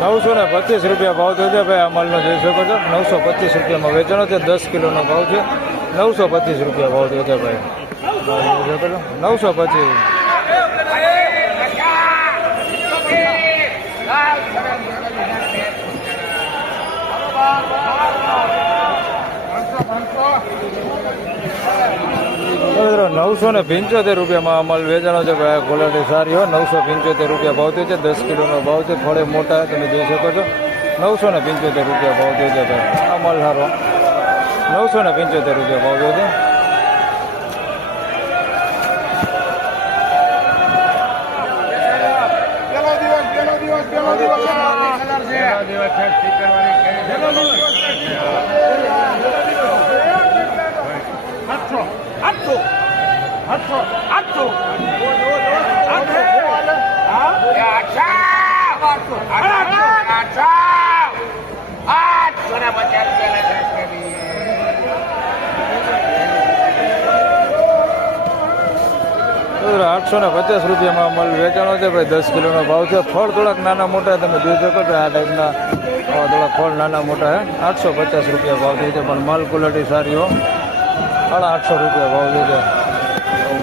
₹925 ભાવ થયો છે ભાઈ. આ માલનો જોઈ શકો છો. 925 રૂપિયામાં વેચાણો છે. 10 કિલોનો ભાવ છે. ₹925 ભાવ થયો છે ભાઈ. 925. ₹975 અમલ વેચાણો છે ભાઈ. ક્વોલિટી સારી હોય. ₹975 ભાવ થયો છે. 10 કિલોનો ભાવ છે. ફળે મોટા તમે જોઈ શકો છો. ₹975 ભાવ થયો છે ભાઈ. અમલ સારો. ₹975 ભાવ થયો છે. ₹850 અમલ વેચાણો છે ભાઈ. 10 કિલોનો ભાવ છે. ફળ થોડાક નાના મોટા તમે જોઈ શકો છો. આ ટાઈપના થોડાક ફળ નાના મોટા હે. ₹850 ભાવ થયો છે. પણ માલ ક્વોલિટી સારી હો. ₹850 ભાવ થયો છે.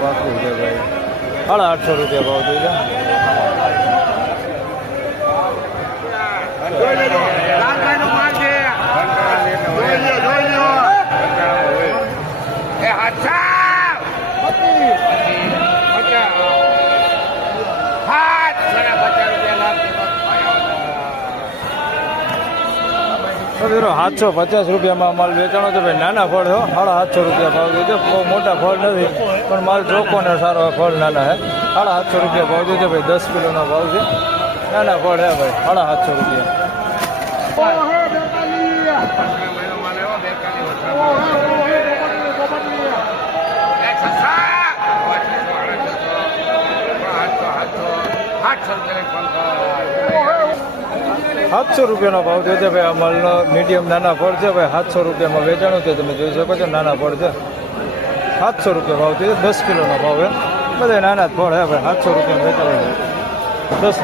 બાકી છે ભાઈ. ₹850 ભાવ થયો છે. ₹750 માલ વેચાણો છે ભાઈ. નાના ફળ હો. ₹750 ભાવ થયો છે. બહુ મોટા ફળ નથી પણ માલ ચોખ્ખો ને સારો. ફળ નાના હે. ₹750 ભાવ થયો છે ભાઈ. 10 કિલોનો ભાવ છે. નાના ફળ હે ભાઈ. ₹750. ₹700 ભાવ થયો છે ભાઈ. આ માલનો મીડિયમ નાના ફળ છે ભાઈ. ₹700 વેચાણું છે. તમે જોઈ શકો છો. નાના ફળ છે. ₹700 ભાવ થયો છે. 10 કિલોનો ભાવ હે. બધા નાના જ ફળ હે ભાઈ. ₹700 વેચાણું છે. 10